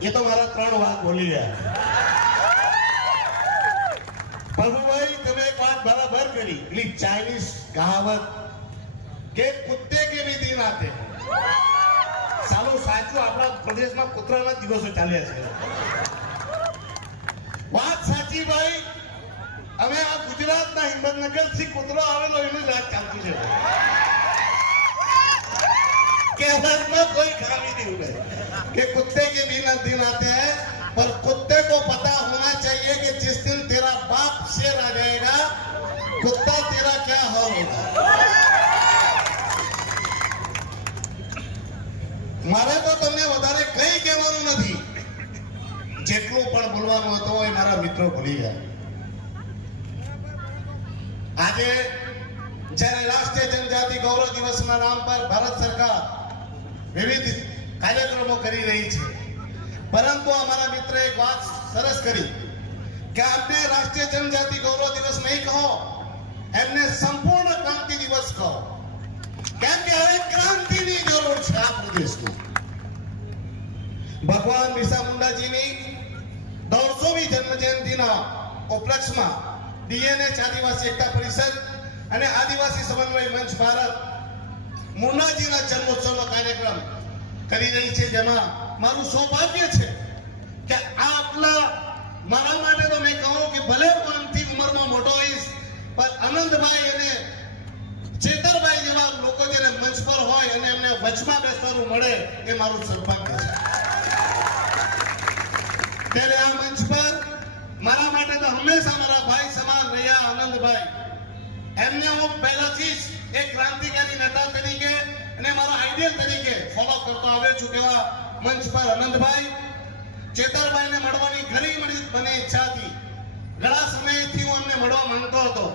એ તો મારા 3 વાત બોલી ગયા. પ્રભુભાઈ તમે એક વાત બરાબર કરી, પેલી ચાઇનીઝ કહાવત કે કુત્તે કે ભી દિન આતે. સાલું સાચું આપણા પ્રદેશમાં કૂતરાના દિવસો ચાલ્યા છે. વાત સાચી ભાઈ. અમે આ ગુજરાતના હિંમતનગર થી કૂતરો આવેલો એની રાત ચાલતી છે. કહેવતમાં કોઈ ખામી नहीं है कि कुत्ते के भी दिन आते हैं, पर कुत्ते को पता होना चाहिए कि जिस दिन तेरा बाप शेर आ जाएगा कुत्ता तेरा क्या हाल होगा. મારે તો તમને વધારે કઈ કહેવાનું નથી. જેટલું પણ બોલવાનું હતું એ મારા મિત્રો ભૂલી ગયા. આજે જ્યારે રાષ્ટ્રીય જનજાતિ ગૌરવ દિવસના નામ પર ભારત સરકાર વિવિધ કાર્યક્રમો કરી રહી છે, પરંતુ અમારા મિત્રએ એક વાત સરસ કરી કે આપણે રાષ્ટ્રીય જનજાતિ ગૌરવ દિવસ નહીં કહો, એમને સંપૂર્ણ ક્રાંતિ દિવસ કહો. કેમ કે હવે ક્રાંતિની જરૂર છે આ પ્રદેશમાં. ભગવાન બિરસા મુંડાજીની 150મી જન્મ જયંતિના ઉપલક્ષમાં ડીએનએચ આદિવાસી એકતા પરિષદ અને આદિવાસી સમન્વય મંચ ભારત મુંડાજીના જન્મોત્સવનો કાર્યક્રમ કરી રહી છે, જેમાં મારું સૌભાગ્ય છે કે આટલા મારા માટે તો મેં કહું કે ભલે હું અંતિમ ઉંમરમાં મોટો હોઈશ, પણ આનંદભાઈ અને ચેતરભાઈ જેવા લોકો જેને મંચ પર હોય અને એમને વચમાં બેસવાનું મળે એ મારું સૌભાગ્ય છે. ત્યારે આ મંચ પર મારા માટે તો હંમેશા મારા ભાઈ સમાન રહ્યા આનંદભાઈ. એમને હું પહેલાથી જ એક ક્રાંતિકારી નેતા તરીકે અને મારા આઈડિયલ તરીકે ફોલો કરતો આવ્યો છું. કેવા મંચ પર આનંદભાઈ, ચેતરભાઈને મળવાની ઘણી મને ઈચ્છા હતી. ઘણા સમયથી હું એમને મળવા માંગતો હતો.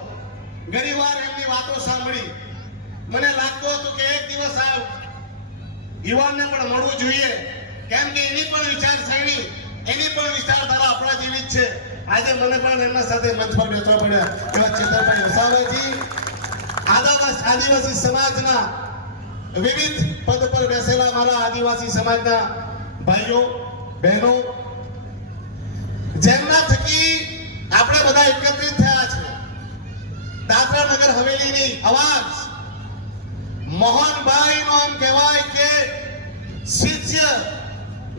ઘણી વાર એમની વાતો સાંભળી મને લાગતું હતું કે એક દિવસ આ યુવાનને પણ મળવું જોઈએ, કેમ કે એની પણ વિચારસરણી, એની પણ વિચારધારા આપણા જેવી જ છે. આજે મને પણ એમના સાથે મંચ પર બેસવા પડ્યા. એવા ચેતરભાઈ વસાવાજી આદિવાસી સમાજના વિવિધ પદ પર બેસેલા મારા આદિવાસી સમાજના ભાઈઓ બહેનો, જેમના થકી આપણે બધા એકત્રિત થયા છે. દાદરા નગર હવેલીની અવાજ મોહનભાઈનો એમ કહેવાય કે શિષ્ય,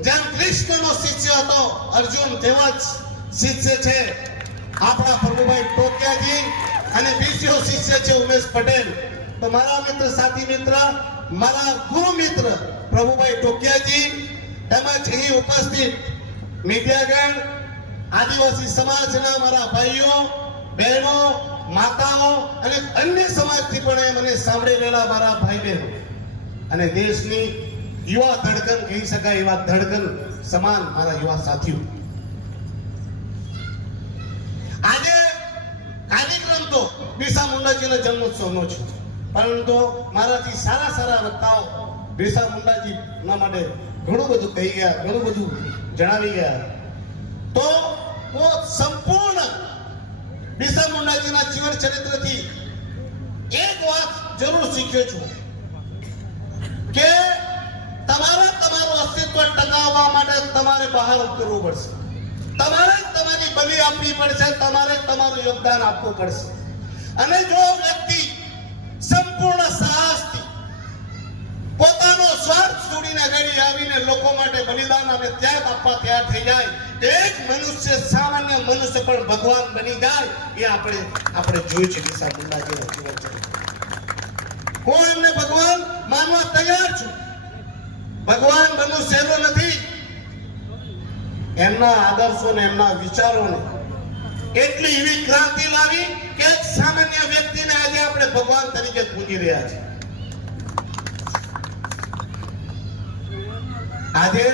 જેમ કૃષ્ણનો શિષ્ય હતો અર્જુન, તેવા જ શિષ્ય છે આપણા પ્રભુભાઈ ટોકિયાજી અને બીજો શિષ્ય છે ઉમેશ પટેલ. તો મારા મિત્ર, સાથી મિત્ર, મારા ગુરુ મિત્ર પ્રભુભાઈ ટોકિયાજી તેમજ અહીં ઉપસ્થિત મીડિયાગણ, આદિવાસી સમાજના મારા ભાઈઓ બહેનો, માતાઓ અને અન્ય સમાજથી પણ મને સાંભળી રહેલા મારા ભાઈ બહેનો અને દેશની યુવા ધડકન કહી શકાય એવા ધડકન સમાન મારા યુવા સાથીઓ, આજે કાર્યક્રમ તો બિરસા મુંડાજીના જન્મોત્સવનો છે, પરંતુ મારાથી સારા વક્તાઓ બિરસા મુંડાજીના માટે ઘણું બધું કહી ગયા, ઘણું બધું જણાવી ગયા. તો હું સંપૂર્ણ બિરસા મુંડાજીના જીવન ચરિત્રથી એક વાત જરૂર શીખ્યો છું કે તમારું અસ્તિત્વ ટકાવવા માટે તમારે બહાર ઉતરવું પડશે. તમારે તમારી બલિ આપવી પડશે, તમારે તમારું યોગદાન આપવું પડશે. અને જો વ્યક્તિ સંપૂર્ણ સાહસથી પોતાનો સ્વાર્થ છોડીને આગળ આવીને લોકો માટે બલિદાન અને ત્યાગ આપવા તૈયાર થઈ જાય, એક મનુષ્ય, સામાન્ય મનુષ્ય પણ ભગવાન બની જાય, એ આપણે જોયું છે બિરસા મુંડાજીના જીવન ચરિત્ર. હું એમને ભગવાન માનવા તૈયાર છું. ભગવાન બનવું સહેલું નથી. એમના આદર્શો ને એમના વિચારોને એટલી એવી ક્રાંતિ લાવી કે એક સામાન્ય વ્યક્તિને આજે આપણે ભગવાન તરીકે પૂજી રહ્યા છીએ. આજે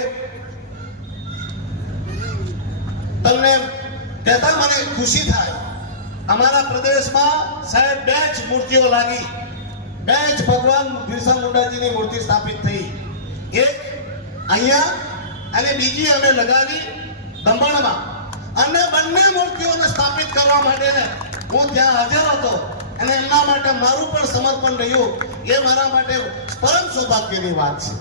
તમને કહેતા મને ખુશી થાય, અમારા પ્રદેશમાં સાહેબ 2 જ મૂર્તિઓ લાગી, 2 જ ભગવાન બિરસા મુંડાજીની મૂર્તિ સ્થાપિત થઈ. એક અહીંયા અને બીજી અમે લગાવી દમણમાં. અને બંને મૂર્તિઓને સ્થાપિત કરવા માટે હું ત્યાં હાજર હતો અને એમના માટે મારું પણ સમર્પણ રહ્યું. એ મારા માટે પરમ સૌભાગ્યની વાત છે.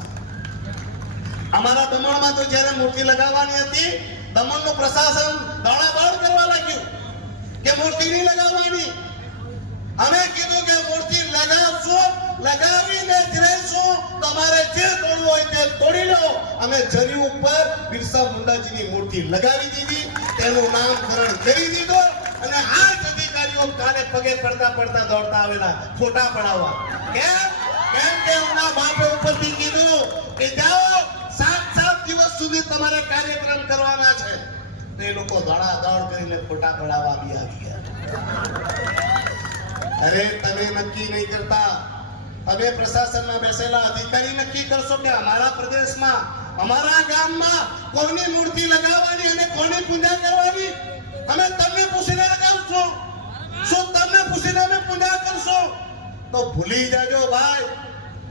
અમારા દમણમાં તો જ્યારે મૂર્તિ લગાવવાની હતી, દમણનું પ્રશાસન દાણાબાણ કરવા લાગ્યું કે મૂર્તિ નહીં લગાવવાની. અમે કીધું કે મૂર્તિ લગાવશું, લગાવીને જ રહીશું. તમારે જે તોડવું હોય તે તોડી લો. અમે જરી ઉપર બિરસા મુંડાજીની મૂર્તિ લગાવી દીધી, તેનું નામકરણ કરી દીધું અને આ જ અધિકારીઓ કાલે પગે પડતા પડતા દોડતા આવેલા ફોટા પડાવવા. કેમ કે એમના બાપે ઉપરથી કીધું કે જાઓ 7 દિવસ સુધી તમારે કાર્યક્રમ કરવાના છે. તો એ લોકો દોડ કરીને ફોટા પડાવવા આવી ગયા. અરે તમે નક્કી નહીં કરતા, તમે પ્રશાસનમાં બેસેલા અધિકારી નક્કી કરશો કે અમારા પ્રદેશમાં, અમારા ગામમાં કોની મૂર્તિ લગાવવાની અને કોની પૂજા કરવાની. અમે તમને પૂછીને લગાવશું. શું તમને પૂછીને અમે પૂજા કરશો? તો ભૂલી જાજો ભાઈ,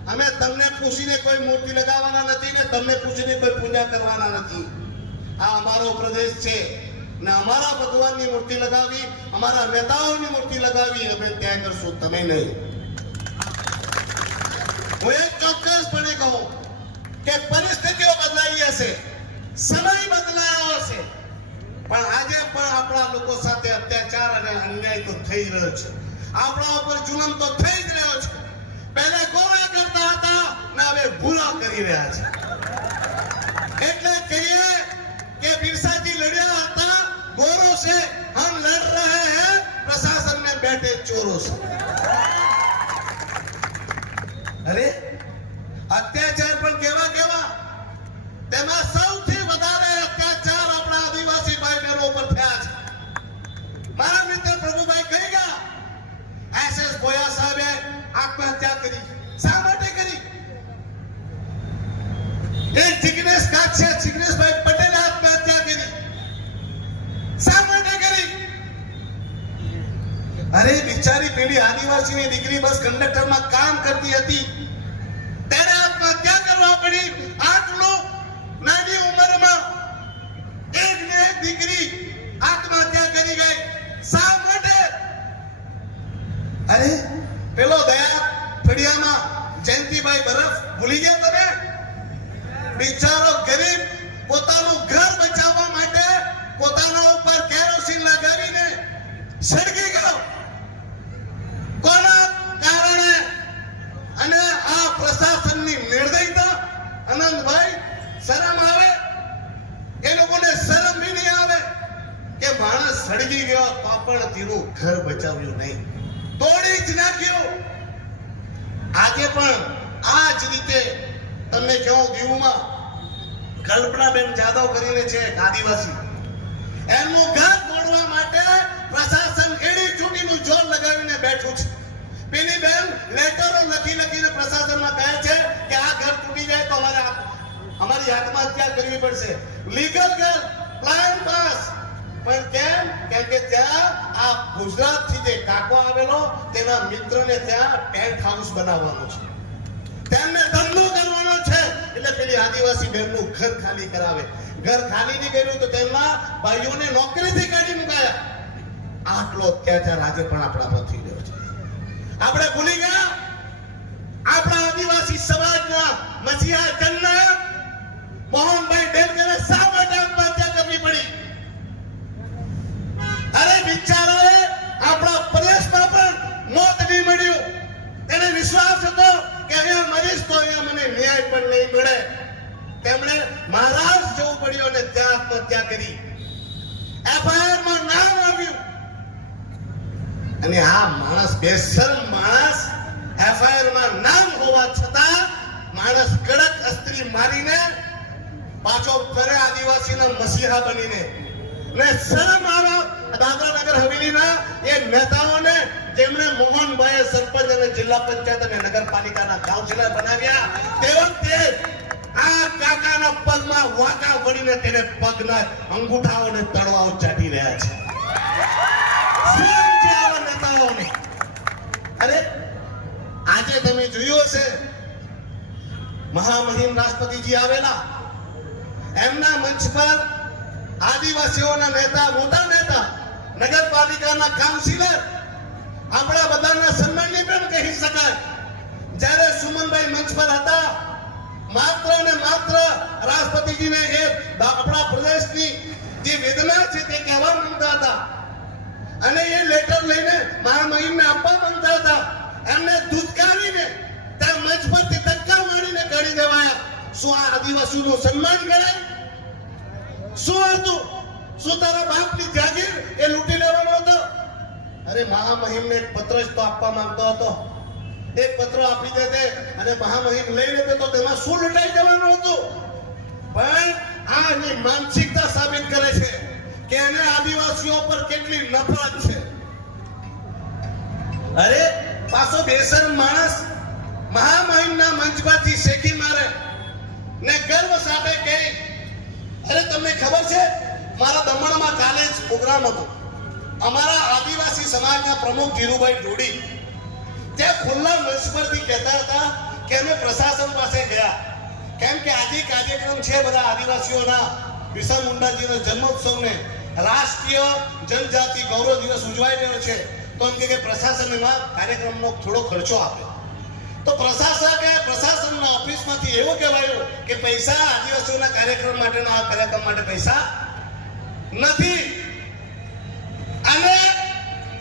અમે તમને પૂછીને કોઈ મૂર્તિ લગાવવાના નથી ને તમને પૂછીને કોઈ પૂજા કરવાના નથી. આ અમારો પ્રદેશ છે ને અમારા ભગવાનની મૂર્તિ લગાવી, અમારા નેતાઓની મૂર્તિ લગાવી અમે ત્યાં કરશું, તમે નહીં. હું એક ચોક્કસપણે કહું કે પરિસ્થિતિઓ બદલાઈ હશે, સમય બદલાયો હશે, પણ આજે પણ આપણા લોકો સાથે અત્યાચાર અને અન્યાય તો થઈ રહ્યો છે. આપણા ઉપર જુલમ તો થઈ જ રહ્યો છે. પહેલા ગોરા કરતા હતા ને હવે ભૂલા કરી રહ્યા છે. એટલે કહીએ કે બિરસાજી લડ્યા હતા, ગોરો से हम लड़ रहे हैं, प्रशासन में बैठे चोरों से. अरे અત્યાચાર પણ કેવા કેવા, તેમાં સૌથી વધારે અત્યાચાર આપણા આદિવાસી ભાઈ બહેનો ઉપર થયા છે. મારા મિત્ર પ્રભુભાઈ કહી ગયા, એસએસ બોયા સાહેબે આત્મહત્યા કરી. શા માટે કરી? એક જિગ્નેશ કાછિયા, જિગ્નેશભાઈ પટેલે આત્મહત્યા કરી. શા માટે કરી? અરે બિચારી પેલી આદિવાસીની દીકરી બસ કંડક્ટરમાં કામ કરતી હતી, તેને આત્મહત્યા કરવા પડી. આટલું નાની ઉંમરમાં એક ને એક દીકરી આત્મહત્યા કરી ગઈ. શા માટે? અરે પેલો દયા ફળિયામાં જયંતિભાઈ બરફ ભૂલી ગયા તમે? બિચારો ગરીબ પોતાનું ઘર બચાવવા માટે પોતાના ઉપર કેરોસીન લગાવીને સળગી ગયો. કોના કારણે? અને આ પ્રશાસનની નિર્દયતા. આનંદભાઈ, શરમ આવે? એ લોકોને શરમ બી નહીં આવે કે માણસ સળગી ગયો તો પણ તેનું ઘર બચાવ્યું નહીં, તોડી જ નાખ્યું. આજે પણ આ જ રીતે તમને કહું, દીવમાં કલ્પનાબેન જાદવ કરીને છે એક આદિવાસી, એમનું ઘર તોડવા માટે પ્રશાસન એડી ચૂંટીનું જોર લગાવીને બેઠું છે. પેલી બેન લેટરો લખીને પ્રશાસનમાં કહે છે કે આ ઘર તૂટી જાય તો અમારી આત્મહત્યા કરવી પડશે. લીગલ ઘર, પ્લાન પાસ. પણ કેમ? કેમ કે ત્યાં આ ગુજરાતથી જે કાકો આવેલો તેના મિત્રને ત્યાં ટેન્ટ હાઉસ બનાવવાનો છે, તેમને ધંધો કરવાનો છે. એટલે પેલી આદિવાસી બહેનનું ઘર ખાલી કરાવે. ઘર ખાલી નહીં કર્યું તો તેમના ભાઈઓને નોકરીથી કાઢી મુકાયા. આટલો અત્યાચાર આજે પણ આપણા પર થઈ રહ્યો છે. આપણે ભૂલી ગયા આપણા આદિવાસી સમાજના મસીહા જનનાયક મોહનભાઈ ડેલકરે શા માટે આત્મહત્યા કરવી પડી? અરે બિચારાએ આપણા પ્રદેશમાં પણ મોત નહીં મળ્યું. તેને વિશ્વાસ હતો કે અહીંયા મરીશ તો અહીંયા મને ન્યાય પણ નહીં મળે. તેમણે મહારાષ્ટ્ર જવું પડ્યું અને ત્યાં આત્મહત્યા કરી. એફઆઈઆર માં નામ આવ્યું અને આ માણસ, બેશરમ માણસ, એફઆઈઆર માં નામ હોવા છતાં માણસ કડક અસ્ત્રી મારીને પાછો ફરે આદિવાસીના મસીહા બનીને. ને શરમ આવે દાદરા નગર હવેલીના એ નેતાઓને જેમણે મોહનભાઈ સરપંચ અને જિલ્લા પંચાયત અને નગરપાલિકાના કાઉન્સિલર બનાવ્યા, તેઓ તે આ કાકાના પગમાં વાંકા વળીને તેને પગના અંગૂઠાઓને તળવાઓ ચાટી રહ્યા છે. શરમ છે આવા નેતાઓને. અરે આજે તમે જોયું હશે, મહામહિમ રાષ્ટ્રપતિજી આવેલા, એમના મંચ પર આદિવાસીઓના નેતા, મોટા નેતા, નગરપાલિકાના કાઉન્સિલર, આપણા બધાના સન્માનની પણ કહી શકાય. જ્યારે સુમનભાઈ મંચ પર હતા માત્ર ને માત્ર રાષ્ટ્રપતિજીને એ આપણા પ્રદેશની જે વેદના છે તે કહેવા માંગતા હતા અને એ લેટર લઈને મહામહિમને આપવા માંગતા હતા. એમને ધૂતકારીને ત્યાં મંચ પરથી ધક્કા મારીને કાઢી દેવાયા. શું આ આદિવાસીનું સન્માન ગણાય? શું હતું? શું તારા બાપની જાગીર એ લૂંટી લેવાનો હતો? અરે મહામહિમને એક પત્ર જ તો આપવા માંગતો હતો. એક પત્ર આપી દેતે અને મહામહિમ લઈ લેતે તો તેમાં શું લૂંટાઈ જવાનું હતું? પણ આ એની માનસિકતા સાબિત કરે છે કે એને આદિવાસીઓ પર કેટલી નફરત છે. અરે પાછો બેશરમ માણસ મહામહિમના મંચ પરથી શેકી મારે ને ગર્વ સાથે કહે, અરે તમને ખબર છે મારા દમણમાં કાલે જ પ્રોગ્રામ હતો. અમારા આદિવાસી સમાજના પ્રમુખ ધીરુભાઈ જોડી ત્યાં ખુલ્લા મંચ પરથી કહેતા હતા કે અમે પ્રશાસન પાસે ગયા કેમ કે આજે કાર્યક્રમ છે બધા આદિવાસીઓના બિરસા મુંડાજીના જન્મોત્સવને રાષ્ટ્રીય જનજાતિ ગૌરવ દિવસ ઉજવાઈ રહ્યો છે તો એમ કે પ્રશાસન એમાં કાર્યક્રમનો થોડો ખર્ચો આપે. તો પ્રશાસનના ઓફિસમાંથી એવું કહેવાયું કે પૈસા આદિવાસીઓના કાર્યક્રમ માટેના આ કાર્યક્રમ માટે પૈસા નથી. અને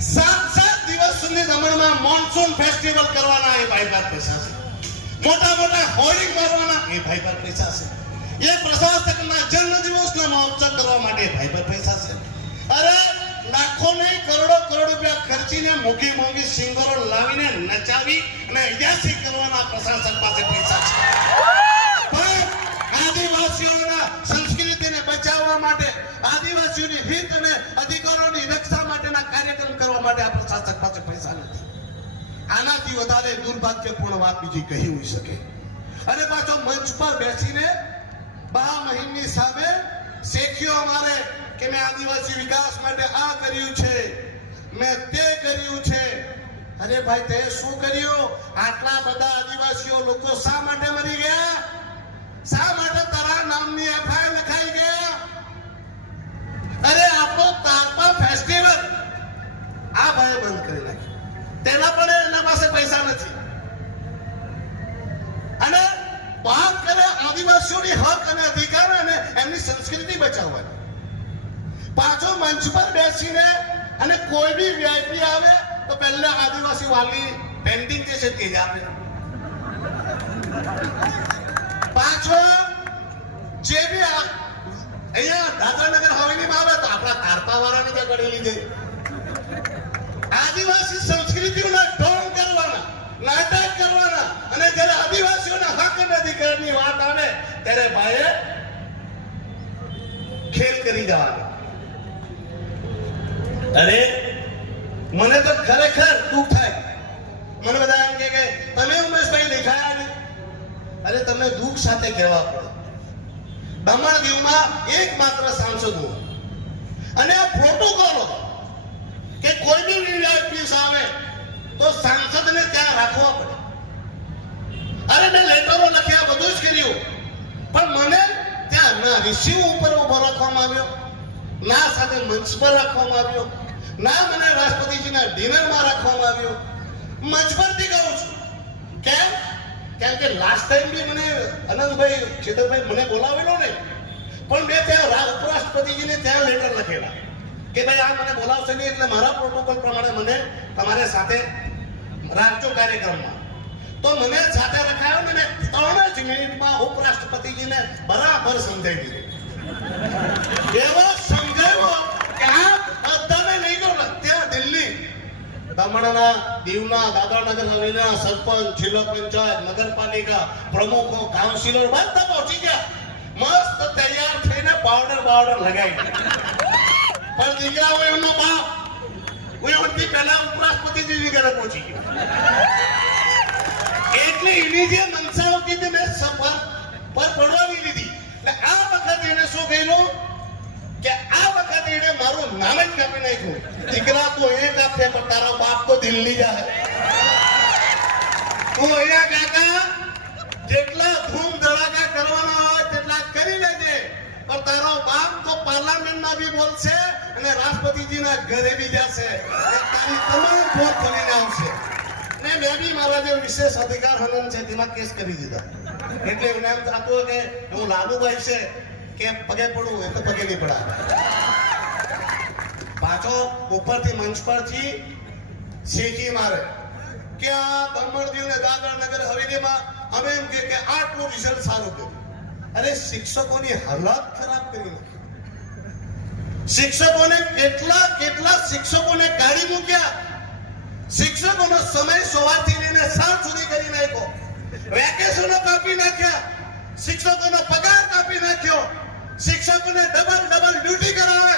7 દિવસ સુધી દમણમાં મોન્સૂન ફેસ્ટિવલ કરવાના એ ભાઈ પાસે પૈસા છે. મોટા મોટા હોર્ડિંગ મારવાના એ ભાઈ પાસે પૈસા છે. એ પ્રશાસકના જન્મદિવસના મહોત્સવ કરવા માટે ભાઈ પાસે પૈસા છે. અરે લાખો નહીં કરોડો રૂપિયા ખર્ચીને મોંઘી સિંગરો લાવીને નચાવી અને અયાસી કરવાના પ્રશાસક પાસે પૈસા છે. પણ આદિવાસીઓના સંસ્કૃતિને બચાવવા માટે આદિવાસીઓની હિત અને અધિકારોની રક્ષા માટેના કાર્યક્રમ કરવા માટે આ પ્રશાસક પાસે પૈસા નથી. આનાથી વધારે દુર્ભાગ્યપૂર્ણ વાત બીજી કહી હોઈ શકે. અને પાછો મંચ પર બેસીને મહામહિમની સામે શેખ્યો અમારે કે મેં આદિવાસી વિકાસ માટે આ કર્યું છે, મેં તે કર્યું છે. અરે ભાઈ તે શું કર્યું? આટલા બધા આદિવાસીઓ લોકો શા માટે મરી ગયા? શા માટે તારા નામની એફઆઈઆર લખાઈ ગયા? અરે આપણો તાપા ફેસ્ટિવલ આ ભાઈ બંધ કરી નાખ્યો. તેના પણ એના પાસે પૈસા નથી. અને વાત કરે આદિવાસીઓની હક અને અધિકાર અને એમની સંસ્કૃતિ બચાવવાની. પાછો મંચ પર બેસીને અને કોઈ બી વીઆઈપી આવે તો પહેલા આદિવાસી વાલી પેન્ટિંગ જે છે તે જ આપે. પાછો જે બી અહીંયા દાદરાનગર હવેલીમાં આવે તો આપણા તારપા વાળાને ત્યાં ગળી લીધે. આદિવાસી સંસ્કૃતિઓના ઢોંગ કરવાના, નાટક કરવાના અને જ્યારે આદિવાસીઓના હક અને અધિકારની વાત આવે ત્યારે ભાઈએ ખેલ કરી જવાના. અરે મને તો ખરેખર દુઃખ થાય. મને બધા એમ કે તમે ઉમેશભાઈ દેખાયા નહીં. અરે તમે દુઃખ સાથે કહેવા પડે. દમણ દીવમાં એકમાત્ર સાંસદ હું અને આ પ્રોટોકોલ કે કોઈ બી વીઆઈપી આવે તો સાંસદને ત્યાં રાખવા પડે. અરે મેં લેટરો લખ્યા, બધું જ કર્યું, પણ મને ત્યાં ના રિસીવ ઉપર ઉભો રાખવામાં આવ્યો, ના સાથે મંચ પર રાખવામાં આવ્યો, ના મને રાષ્ટ્રપતિજીના ડિનરમાં રાખવામાં આવ્યો. મંચ પરથી કહું છું. કેમ? કેમ કે લાસ્ટ ટાઈમ બી મને અનંતભાઈ ચેતરભાઈ મને બોલાવેલો નહીં, પણ મેં ત્યાં ઉપરાષ્ટ્રપતિજીને ત્યાં લેટર લખેલા કે ભાઈ આ મને બોલાવશે નહીં એટલે મારા પ્રોટોકોલ પ્રમાણે મને તમારે સાથે રાખજો કાર્યક્રમમાં. તો મને સાથે રખાયો ને મેં 3 જ મિનિટમાં ઉપરાષ્ટ્રપતિજીને બરાબર સમજાવી દીધું. એવો સમજાવ્યો કે આ બધાને લઈ ગયો ત્યાં દિલ્હી. દમણના દીવના દાદરાનગર હવેલીના સરપંચ, જિલ્લા પંચાયત, નગરપાલિકા પ્રમુખો, કાઉન્સિલર બધા પહોંચી ગયા. મસ્ત તૈયાર થઈને પાવડર લગાવી. પણ દીકરા હોય એમનો બાપ હું પહેલા ઉપરાષ્ટ્રપતિજી ઘરે પહોંચી ગયો. એટલે એની જે મનસા હતી તે મેં સફર પર પડવાની લીધી. એટલે આ વખતે એને શું કહ્યું કે આ વખતે એને મારું નામ જ કાપી નાખ્યું. દીકરા તું અહીંયા કાપે પણ તારો બાપ તો દિલ્હી જાય. તું અહીંયા કાકા જેટલા ધૂમ ધડાકા કરવાના હોય તેટલા કરી લેજે, પણ તારો બાપ તો પાર્લામેન્ટમાં બી બોલશે અને રાષ્ટ્રપતિજીના ઘરે બી જશે. તારી તમામ વોટ ફરીને આવશે. ને મેં બી મારા જે વિશેષ અધિકાર હનન છે તેમાં કેસ કરી દીધા. એટલે મને એમ થતું કે હું લાલુભાઈ છે કે પગે પડું એ તો પગે નહીં પડા. પાછો ઉપરથી મંચ પરથી શીખી મારે કે આ દમણદીવ ને દાદરા નગર હવેલીમાં અમે એમ કે આટલું રિઝલ્ટ સારું કર્યું. અરે શિક્ષકોની હાલત ખરાબ કરી નાખી. શિક્ષકોને કેટલા શિક્ષકોને કાઢી મૂક્યા. શિક્ષકોનો સમય સવારથી લઈને સાંજ સુધી કરી નાખ્યો. વેકેશનો કાપી નાખ્યા. શિક્ષકોનો પગાર કાપી નાખ્યો. શિક્ષકોને ડબલ ડ્યુટી કરાવે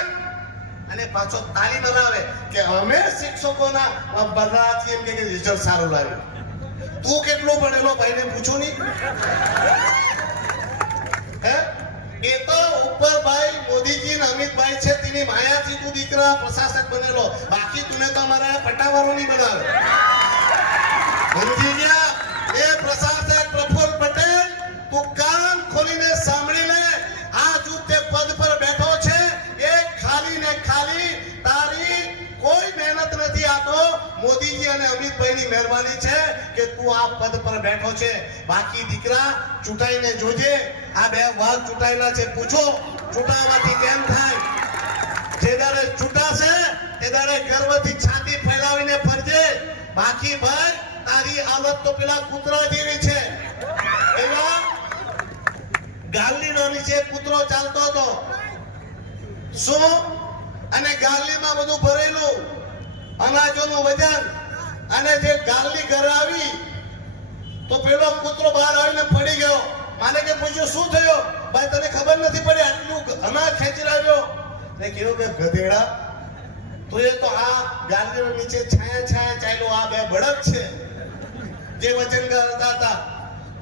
અને પાછો તાળી બનાવે કે અમે શિક્ષકોના બદલાથી એમ કે રિઝલ્ટ સારું લાવ્યું. તું કેટલો ભણેલો ભાઈને પૂછો નહીં. હે એ તો ઉપર ભાઈ મોદીજી ને અમિતભાઈ છે તેની માયાથી તું દીકરા પ્રશાસક બનેલો. બાકી તુને તો અમારા પટ્ટાવાળો નહીં બનાવે. સમજી ગયા? એ પ્રશાસક પ્રફુલ્લ પટેલ તું કાન ખોલીને સાંભળી લે. આ જો તે પદ પર બેઠો છે એ ખાલી ને ખાલી તારી કોઈ મહેનત નથી. આ તો મોદીજી અને અમિતભાઈની મહેરબાની છે કે તું આ પદ પર બેઠો છે. બાકી દીકરા ચૂંટાઈને જોજે. આ બે વાઘ ચૂંટાયેલા છે. પૂછો ચૂંટાવાથી કેમ થાય. જે દાડે ચૂંટાશે તે દાડે ગર્વથી છાતી ફેલાવીને ફરજે. બાકી ભાઈ તારી હાલત તો પેલા કૂતરા જેવી છે. એવા ગાલની નીચે કૂતરો ચાલતો હતો. શું? અને ગાલડીમાં બધું ભરેલું અનાજોનું વજન. અને જે ગાલડી ઘરે આવી તો પેલો કૂતરો બહાર આવીને પડી ગયો. માને કે પૂછ્યું શું થયું? ભાઈ તને ખબર નથી પડી આટલું અનાજ ખેંચી લાવ્યો. ને કેવું કે ગધેડા તો એ તો આ ગાલડીનો નીચે છાયા ચાલ્યો. આ બે બળદ છે જે વજન કરતા હતા.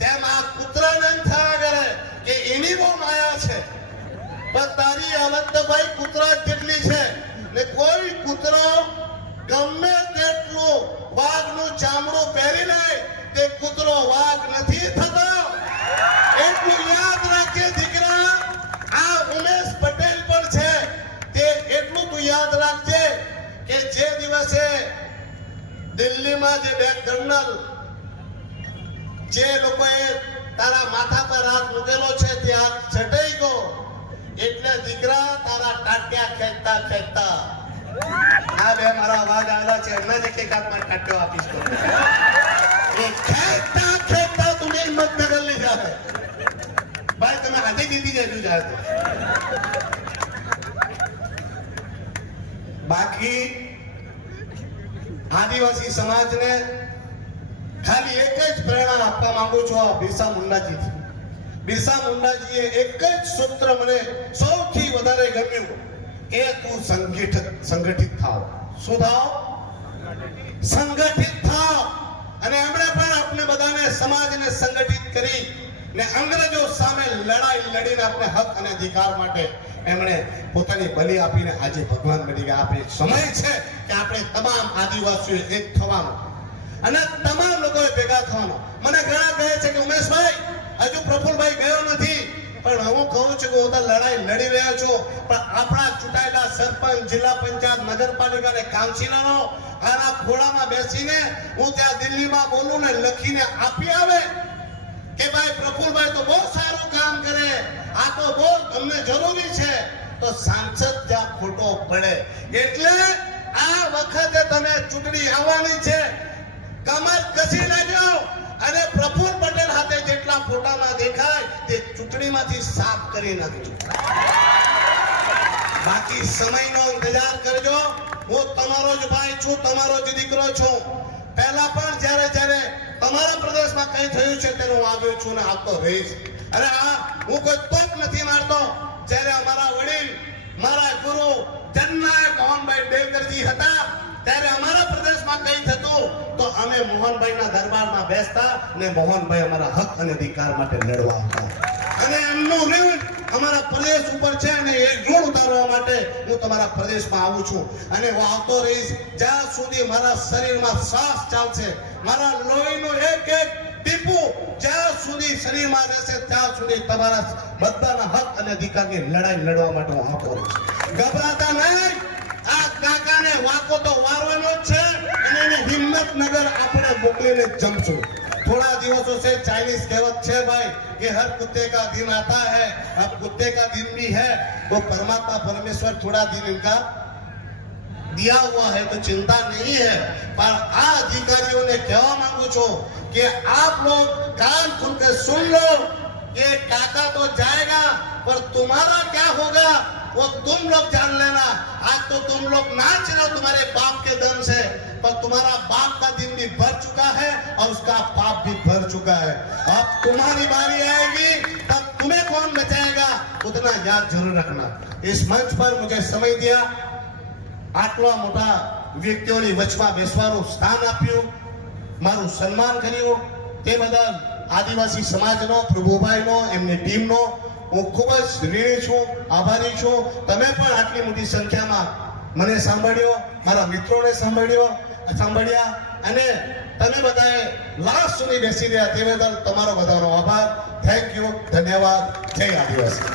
તેમ આ કૂતરાને એમ થયા કરે કે એની બહુ માયા છે. પણ તારી હાલત તો ભાઈ કૂતરા જેટલી છે. ને કોઈ કૂતરો ગમે તેટલું વાઘનું ચામડું પહેરી લે તે કૂતરો વાઘ નથી થતો. એટલું યાદ રાખજે દીકરા. આ ઉમેશ પટેલ પણ છે તે એટલું તું યાદ રાખજે કે જે દિવસે દિલ્હીમાં જે બે કર્નલ જે લોકોએ તારા માથા પર હાથ મૂકેલો છે તે હાથ છટાઈ ગયો. એટલે દીકરા તારા ટાટિયા ખેંચતા આ બે મારા અવાજ આવેલા છે એમને જ એક હાથમાં ટાટિયો આપીશ તો એ ખેંચતા તુને હિંમતનગર લઈ જાવે. ભાઈ તમે હાથે જીતી જાય જાય. બાકી આદિવાસી સમાજને ખાલી એક જ પ્રેરણા આપવા માંગુ છું બિરસા મુંડાજીથી. બિરસા મુંડાજીએ એક જ સૂત્ર મને સૌથી વધારે ગમ્યું કે તું સંગઠિત થાવ. શું થાવ? સંગઠિત થાવ. અને એમણે પણ આપણે બધાને સમાજને સંગઠિત કરી ને અંગ્રેજો સામે લડાઈ લડીને આપણે હક અને અધિકાર માટે એમણે પોતાની બલિ આપીને આજે ભગવાન બની ગયા. આપણે સમય છે કે આપણે તમામ આદિવાસીઓ એક થવાનું અને તમામ લોકોએ ભેગા થવાનું. મને ઘણા કહે છે કે ઉમેશભાઈ હજુ પ્રફુલ્લભાઈ ગયો નથી. પણ હું કહું છું કે હું તો લડાઈ લડી રહ્યો છું. પણ આપણા ચૂંટાયેલા સરપંચ, જિલ્લા પંચાયત, નગરપાલિકા અને કાઉન્સિલરો આના ખોળામાં બેસીને હું ત્યાં દિલ્હીમાં બોલું ને લખીને આપી આવે કે ભાઈ પ્રફુલ્લભાઈ તો બહુ સારું કામ કરે, આ તો બહુ અમને જરૂરી છે, તો સાંસદ જ્યાં ખોટો પડે. એટલે આ વખતે તમે ચૂંટણી આવવાની છે, કમર કસી લેજો અને પ્રફુલ્લ પટેલ હાથે જેટલા ફોટામાં દેખાય તે ચૂંટણીમાંથી સાફ કરી નાખજો. બાકી સમયનો ઇંતજાર કરજો. હું તમારો જ ભાઈ છું, તમારો જ દીકરો છું. પહેલા પણ જ્યારે તમારા પ્રદેશમાં કંઈ થયું છે તેનો હું આવ્યો છું ને આવતો રહીશ. અને હું કોઈ તોપ નથી મારતો. જ્યારે અમારા વડીલ, મારા ગુરુ જનનાયક મોહનભાઈ ડેલકરજી હતા ત્યારે અમારા પ્રદેશમાં કંઈ થતું તો અમે મોહનભાઈના દરબારમાં બેસતા ને મોહનભાઈ અમારા હક અને અધિકાર માટે લડવા હતા. અને એમનું ઋણ અમારા પ્રદેશ ઉપર છે અને એ ઋણ ઉતારવા માટે હું તમારા પ્રદેશમાં આવું છું અને હું આવતો રહીશ જ્યાં સુધી મારા શરીરમાં શ્વાસ ચાલશે, મારા લોહીનું એક એક ટીપું જ્યાં સુધી શરીરમાં રહેશે ત્યાં સુધી તમારા બધાના હક અને અધિકારની લડાઈ લડવા માટે હું આવતો રહીશ. ગભરાતા નહીં. આ કાકાને વાકો તો વારવાનો જ છે અને એને હિંમતનગર આપણે મોકલીને જમશું. थोड़ा दिवसों से चाइनीज कहावत है भाई कि हर कुत्ते का दिन आता है, अब कुत्ते का दिन भी है, वो परमात्मा परमेश्वर थोड़ा दिन इनका दिया हुआ है तो चिंता नहीं है। पर आ अधिकारियों ने कहवा मांगू छो कि आप लोग कान खुलकर सुन लो, ये काका तो जाएगा पर तुम्हारा क्या होगा वो तुम लोग जान लेना। आज तो तुम लोग नाच रहे हो तुम्हारे बाप के दम से, पर तुम्हारा बाप का दिन भी भर चुका है और उसका पाप भी भर चुका है। अब तुम्हारी बारी आएगी तब तुम्हें कौन बचाएगा उतना याद जरूर रखना। इस मंच पर मुझे समय दिया, આટલા મોટા વ્યક્તિઓની વચમાં બેસવાનું સ્થાન આપ્યું, મારું સન્માન કર્યું, તે બદલ આદિવાસી સમાજનો, પ્રભુભાઈનો, એમની ટીમનો હું ખૂબ જ ઋણી છું, આભારી છું। તમે પણ આટલી મોટી સંખ્યામાં મને સાંભળ્યો, મારા મિત્રોને સાંભળ્યા અને તમે બધાએ લાસ્ટ સુધી બેસી રહ્યા તે બદલ તમારો બધાનો આભાર। થેન્ક યુ, ધન્યવાદ, જય આદિવાસી।